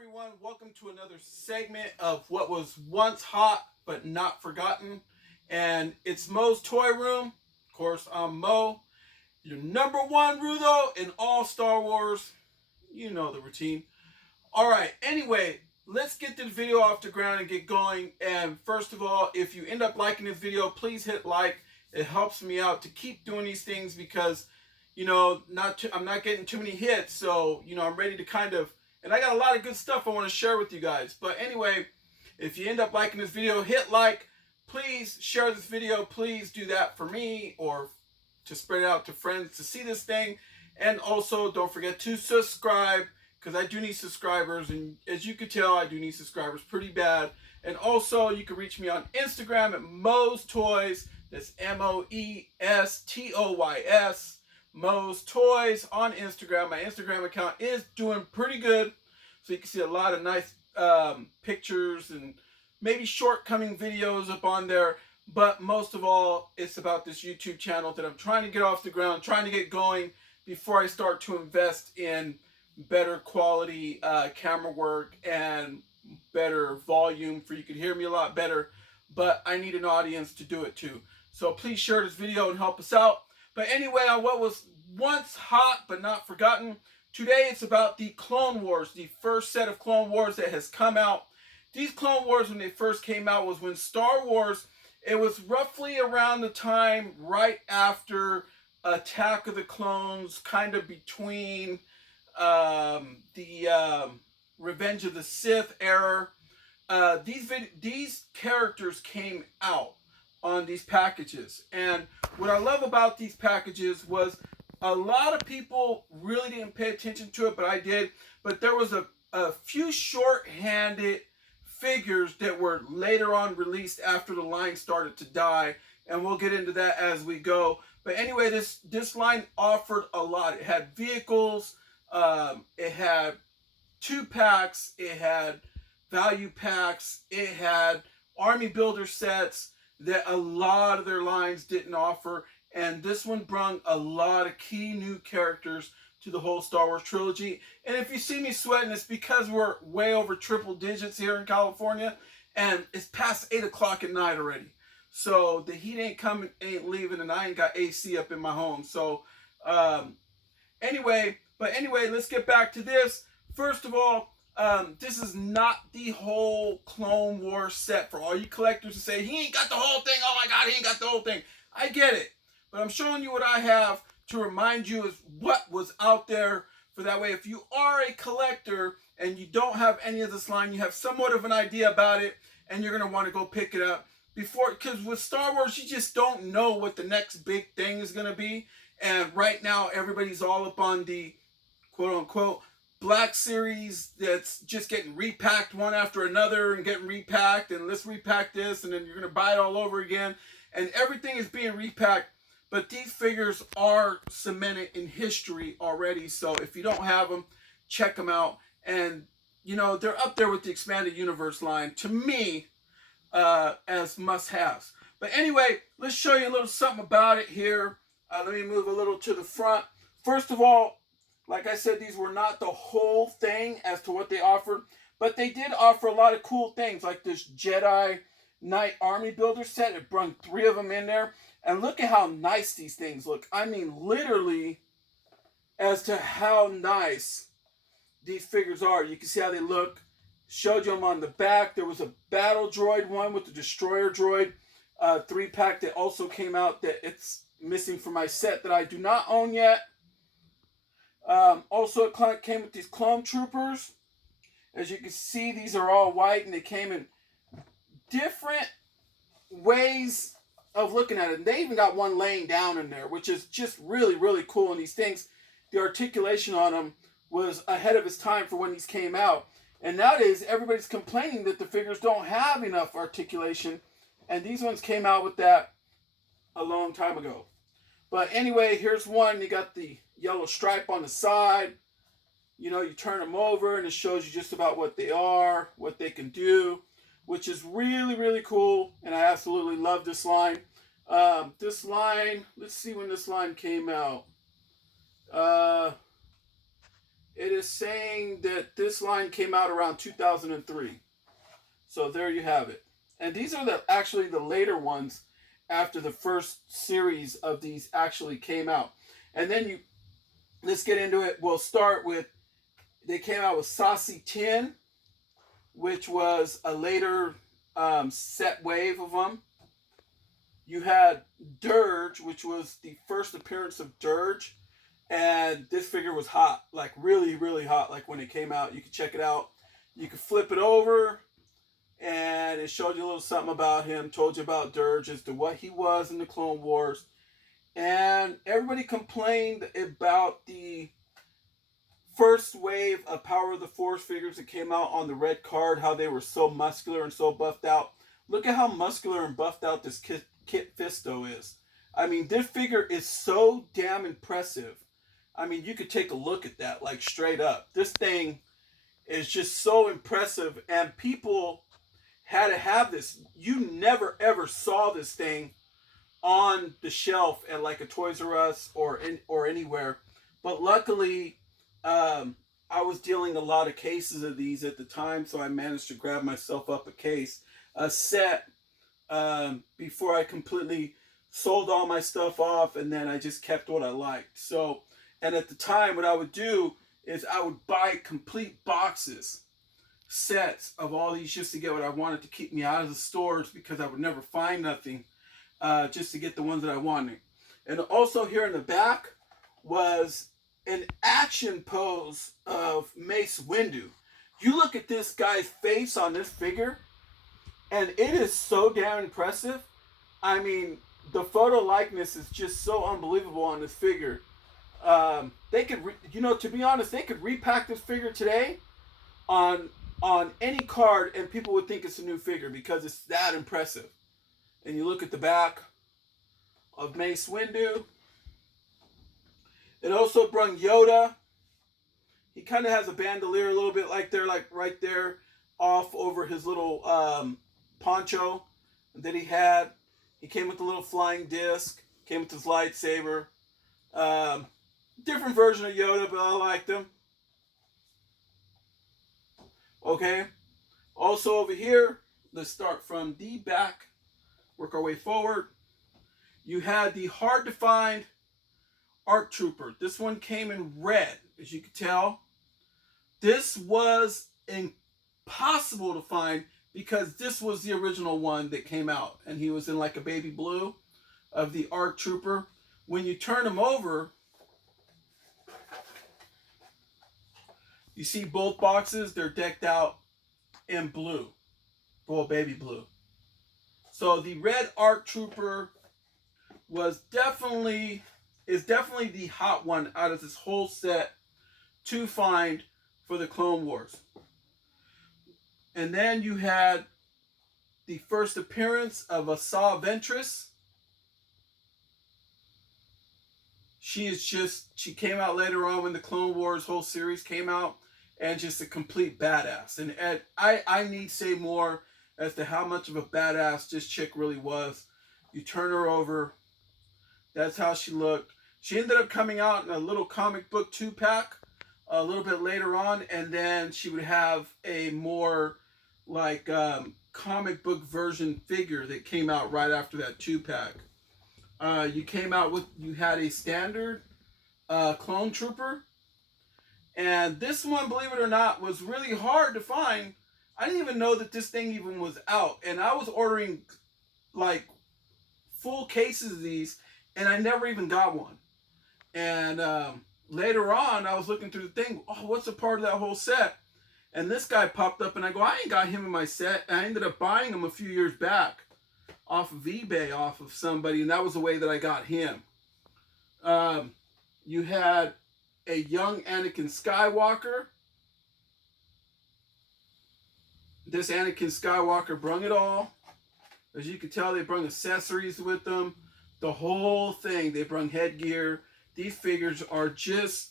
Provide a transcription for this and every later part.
everyone, welcome to another segment of what was once hot but not forgotten. And it's Mo's Toy Room. Of course, I'm Mo, your number one Rudo in all Star Wars. You know the routine. Alright, anyway, let's get this video off the ground and get going. And first of all, if you end up liking this video, please hit like. It helps me out to keep doing these things because, I'm not getting too many hits. So, I'm ready to and I got a lot of good stuff I want to share with you guys. But anyway, if you end up liking this video, hit like. Please share this video. Please do that for me or to spread it out to friends to see this thing. And also, don't forget to subscribe because I do need subscribers. And as you can tell, I do need subscribers pretty bad. And also, you can reach me on Instagram at Moe's Toys. That's MOE'S. Moe's Toys on Instagram. My Instagram account is doing pretty good. So you can see a lot of nice pictures and maybe shortcoming videos up on there. But most of all, it's about this YouTube channel that I'm trying to get off the ground, trying to get going before I start to invest in better quality camera work and better volume for you could hear me a lot better. But I need an audience to do it too. So please share this video and help us out. But anyway, on what was once hot but not forgotten, today it's about the Clone Wars, the first set of Clone Wars that has come out. These Clone Wars, when they first came out, was when Star Wars, it was roughly around the time right after Attack of the Clones, kind of between the Revenge of the Sith era. These characters came out on these packages, and what I love about these packages was a lot of people really didn't pay attention to it, but I did. But there was a few short-handed figures that were later on released after the line started to die, and we'll get into that as we go. But anyway, this line offered a lot. It had vehicles, it had 2-packs, it had value packs, it had army builder sets that a lot of their lines didn't offer. And this one brought a lot of key new characters to the whole Star Wars trilogy. And if you see me sweating, it's because we're way over triple digits here in California. And it's past 8 o'clock at night already. So the heat ain't coming, ain't leaving, and I ain't got AC up in my home. So anyway, let's get back to this. First of all, this is not the whole Clone Wars set. For all you collectors to say, he ain't got the whole thing. Oh my God, he ain't got the whole thing. I get it. But I'm showing you what I have to remind you of what was out there. For that way, if you are a collector and you don't have any of this line, you have somewhat of an idea about it, and you're going to want to go pick it up. Because with Star Wars, you just don't know what the next big thing is going to be. And right now, everybody's all up on the quote-unquote Black Series that's just getting repacked one after another and getting repacked, and let's repack this, and then you're going to buy it all over again. And everything is being repacked, but these figures are cemented in history already. So if you don't have them, check them out. And, they're up there with the Expanded Universe line, to me, as must-haves. But anyway, let's show you a little something about it here. Let me move a little to the front. First of all, like I said, these were not the whole thing as to what they offered, but they did offer a lot of cool things, like this Jedi Knight Army Builder set. It brought 3 of them in there. And look at how nice these things look. I mean, literally, as to how nice these figures are. You can see how they look. Showed you them on the back. There was a Battle Droid one with the Destroyer Droid 3-pack that also came out that it's missing from my set that I do not own yet. Also, it came with these Clone Troopers. As you can see, these are all white, and they came in different ways of looking at it. And they even got one laying down in there, which is just really, really cool. And these things, the articulation on them was ahead of its time for when these came out. And nowadays, everybody's complaining that the figures don't have enough articulation. And these ones came out with that a long time ago. But anyway, here's one. You got the yellow stripe on the side. You turn them over and it shows you just about what they are, what they can do, which is really, really cool. And I absolutely love this line. This line, let's see when this line came out. it is saying that this line came out around 2003. So there you have it. And these are actually the later ones after the first series of these actually came out. And then let's get into it. We'll start with, they came out with Saucy 10, which was a later set wave of them. You had Dirge, which was the first appearance of Dirge. And this figure was hot, like really, really hot. Like when it came out, you could check it out. You could flip it over, and it showed you a little something about him, told you about Dirge as to what he was in the Clone Wars. And everybody complained about the first wave of Power of the Force figures that came out on the red card, how they were so muscular and so buffed out. Look at how muscular and buffed out this Kit Fisto is. I mean, this figure is so damn impressive. I mean, you could take a look at that, like straight up. This thing is just so impressive, and people had to have this. You never ever saw this thing on the shelf at like a Toys R Us or anywhere. But luckily, I was dealing a lot of cases of these at the time, so I managed to grab myself up a set, before I completely sold all my stuff off, and then I just kept what I liked. So, and at the time, what I would do is I would buy complete boxes, sets of all these just to get what I wanted to keep me out of the stores, because I would never find nothing, just to get the ones that I wanted. And also here in the back was an action pose of Mace Windu. You look at this guy's face on this figure, and it is so damn impressive. I mean, the photo likeness is just so unbelievable on this figure. They could, to be honest, they could repack this figure today on any card, and people would think it's a new figure because it's that impressive. And you look at the back of Mace Windu. It also brung Yoda. He kind of has a bandolier a little bit like right there off over his little poncho that he had. He came with a little flying disc, came with his lightsaber. Different version of Yoda, but I liked him. Okay. Also over here, let's start from the back, work our way forward. You had the hard to find ARC Trooper. This one came in red, as you can tell. This was impossible to find because this was the original one that came out, and he was in like a baby blue of the ARC Trooper. When you turn him over, you see both boxes, they're decked out in blue, well, baby blue. So the red ARC Trooper is definitely the hot one out of this whole set to find for the Clone Wars. And then you had the first appearance of Asa Ventress. She came out later on when the Clone Wars whole series came out, and just a complete badass. And I need say more as to how much of a badass this chick really was. You turn her over, that's how she looked. She ended up coming out in a little comic book 2-pack a little bit later on, and then she would have a more like comic book version figure that came out right after that 2-pack. You had a standard clone trooper, and this one, believe it or not, was really hard to find. I didn't even know that this thing even was out, and I was ordering like full cases of these, and I never even got one. And later on, I was looking through the thing. Oh, what's a part of that whole set? And this guy popped up, and I go, I ain't got him in my set. And I ended up buying him a few years back off of eBay, off of somebody, and that was the way that I got him. You had a young Anakin Skywalker. This Anakin Skywalker brung it all. As you can tell, they brung accessories with them. The whole thing. They brung headgear. These figures are just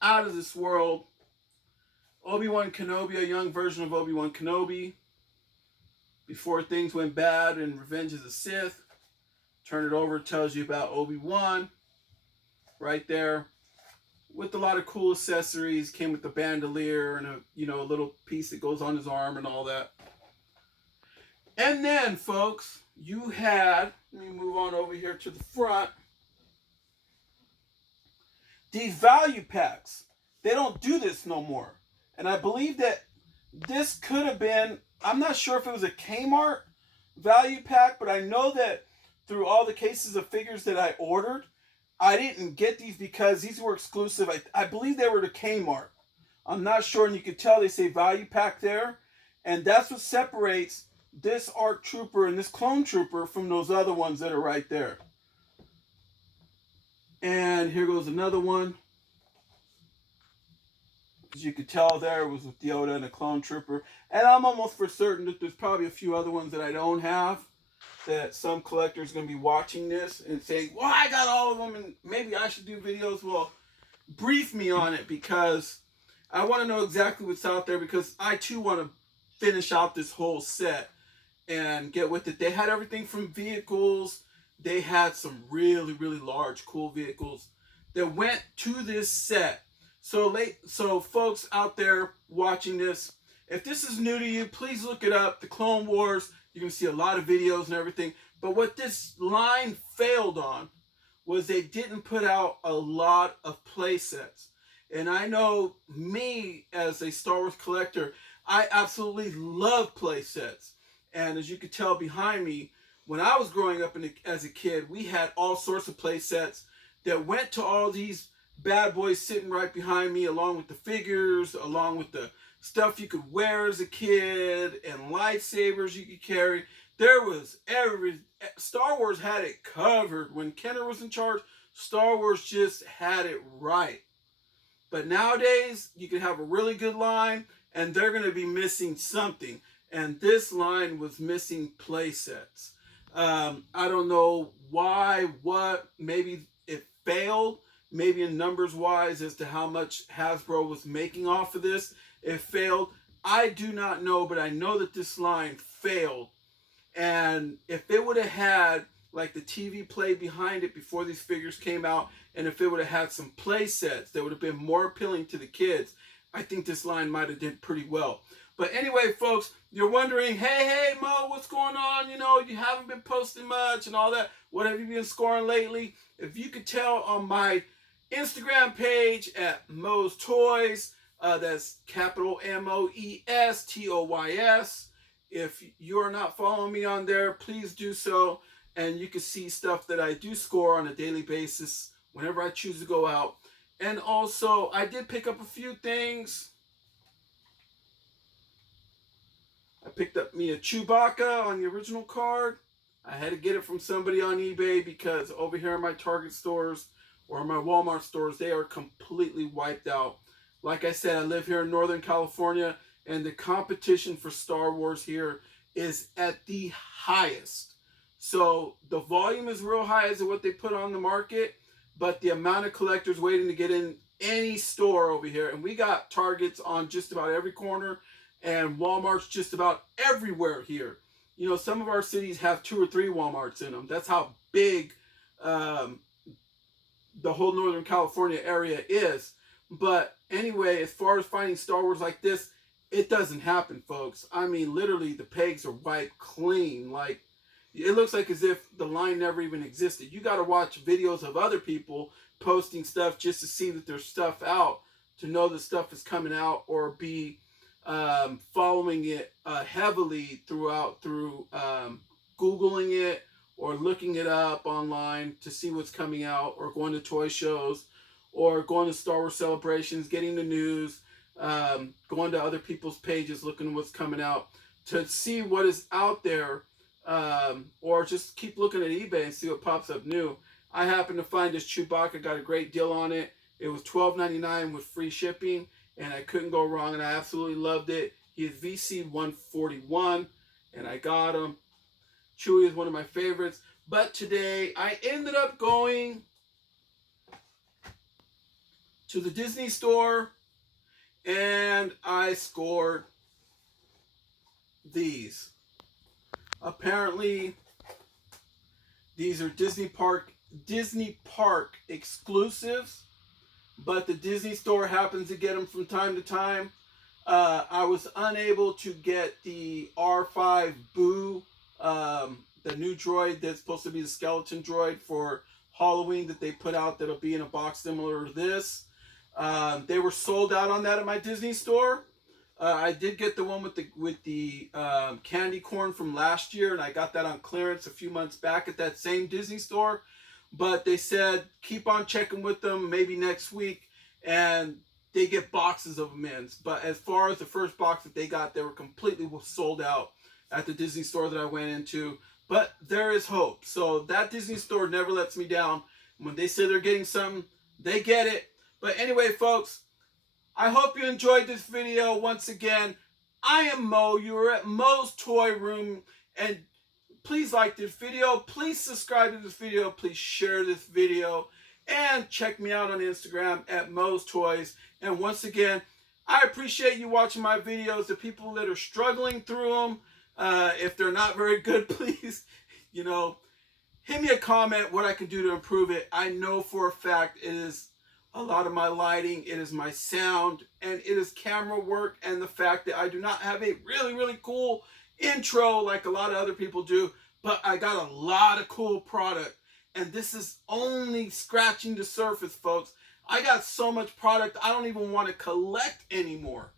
out of this world. Obi-Wan Kenobi, a young version of Obi-Wan Kenobi. Before things went bad in Revenge of the Sith. Turn it over, tells you about Obi-Wan. Right there. with a lot of cool accessories. Came with the bandolier and a little piece that goes on his arm and all that. And then, folks, you had, let me move on over here to the front, these value packs. They don't do this no more. And I believe that this could have been, I'm not sure if it was a Kmart value pack, but I know that through all the cases of figures that I ordered, I didn't get these because these were exclusive. I believe they were to Kmart. I'm not sure, and you can tell they say value pack there. And that's what separates this ARC Trooper and this Clone Trooper from those other ones that are right there. And here goes another one. As you could tell there, it was with Yoda and a Clone Trooper. And I'm almost for certain that there's probably a few other ones that I don't have, that some collector's going to be watching this and saying, well, I got all of them and maybe I should do videos. Well, brief me on it, because I want to know exactly what's out there, because I too want to finish out this whole set and get with it. They had everything from vehicles. They had some really, really large, cool vehicles that went to this set. So folks out there watching this, if this is new to you, please look it up. The Clone Wars, you're going to see a lot of videos and everything. But what this line failed on was they didn't put out a lot of play sets. And I know me as a Star Wars collector, I absolutely love play sets. And as you can tell behind me, when I was growing up as a kid, we had all sorts of play sets that went to all these bad boys sitting right behind me, along with the figures, along with the stuff you could wear as a kid, and lightsabers you could carry. There was Star Wars had it covered. When Kenner was in charge, Star Wars just had it right. But nowadays, you can have a really good line, and they're going to be missing something. And this line was missing play sets. I don't know why, what, maybe it failed, maybe in numbers wise as to how much Hasbro was making off of this. It failed. I do not know, but I know that this line failed. And if it would have had like the TV play behind it before these figures came out, and if it would have had some play sets that would have been more appealing to the kids, I think this line might have did pretty well. But anyway, folks, you're wondering, hey, Mo, what's going on? You know, you haven't been posting much and all that. What have you been scoring lately? If you could tell on my Instagram page at Moe's Toys, that's capital MOE'S TOYS. If you're not following me on there, please do so. And you can see stuff that I do score on a daily basis whenever I choose to go out. And also, I did pick up a few things. I picked up me a Chewbacca on the original card. I had to get it from somebody on eBay because over here in my Target stores or my Walmart stores, they are completely wiped out. Like I said, I live here in Northern California, and the competition for Star Wars here is at the highest. So the volume is real high as to what they put on the market, but the amount of collectors waiting to get in any store over here, and we got Targets on just about every corner, and Walmart's just about everywhere here. You know, some of our cities have 2 or 3 Walmarts in them. That's how big the whole Northern California area is. But anyway, as far as finding Star Wars like this, it doesn't happen, folks. I mean, literally, the pegs are wiped clean. Like, it looks like as if the line never even existed. You got to watch videos of other people posting stuff just to see that there's stuff out, to know that stuff is coming out, or be following it heavily through Googling it or looking it up online to see what's coming out, or going to toy shows, or going to Star Wars celebrations, getting the news, going to other people's pages, looking at what's coming out to see what is out there, or just keep looking at eBay and see what pops up new. I happened to find this Chewbacca, got a great deal on it. It was $12.99 with free shipping, and I couldn't go wrong, and I absolutely loved it. He is VC 141, and I got him. Chewie is one of my favorites. But today, I ended up going to the Disney store, and I scored these. Apparently, these are Disney Park exclusives. but the Disney store happens to get them from time to time. I was unable to get the R5 Boo, the new droid that's supposed to be the skeleton droid for Halloween that they put out that'll be in a box similar to this. They were sold out on that at my Disney store. I did get the one with the candy corn from last year, and I got that on clearance a few months back at that same Disney store. But they said keep on checking with them, maybe next week, and they get boxes of them in. But as far as the first box that they got, they were completely sold out at the Disney store that I went into. But there is hope. So that Disney store never lets me down. When they say they're getting something, they get it. But anyway, folks, I hope you enjoyed this video. Once again, I am Mo. You are at Mo's Toy Room. And please like this video. Please subscribe to this video. Please share this video. And check me out on Instagram at Mo's Toys. And once again, I appreciate you watching my videos. The people that are struggling through them, if they're not very good, please, hit me a comment what I can do to improve it. I know for a fact it is a lot of my lighting, it is my sound, and it is camera work, and the fact that I do not have a really, really cool intro like a lot of other people do, but I got a lot of cool product, and this is only scratching the surface, folks. I got so much product I don't even want to collect anymore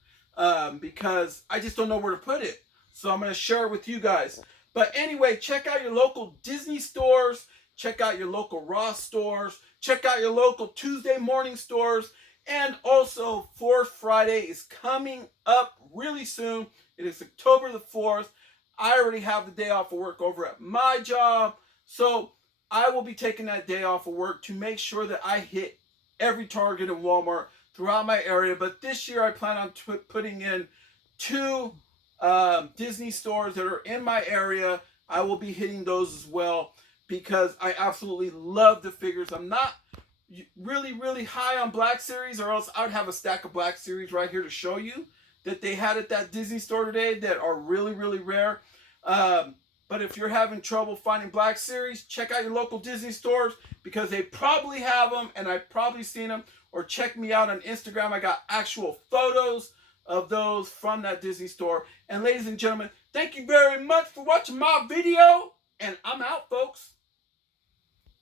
because I just don't know where to put it. So I'm going to share it with you guys. But anyway, check out your local Disney stores. Check out your local Ross stores. Check out your local Tuesday morning stores. And also, 4th Friday is coming up really soon. It is October the 4th. I already have the day off of work over at my job. So I will be taking that day off of work to make sure that I hit every Target and Walmart throughout my area. But this year I plan on putting in 2 Disney stores that are in my area. I will be hitting those as well because I absolutely love the figures. I'm not really, really high on Black Series, or else I would have a stack of Black Series right here to show you that they had at that Disney store today that are really, really rare. But if you're having trouble finding Black Series, check out your local Disney stores because they probably have them and I've probably seen them. Or check me out on Instagram. I got actual photos of those from that Disney store. And ladies and gentlemen, thank you very much for watching my video. And I'm out, folks.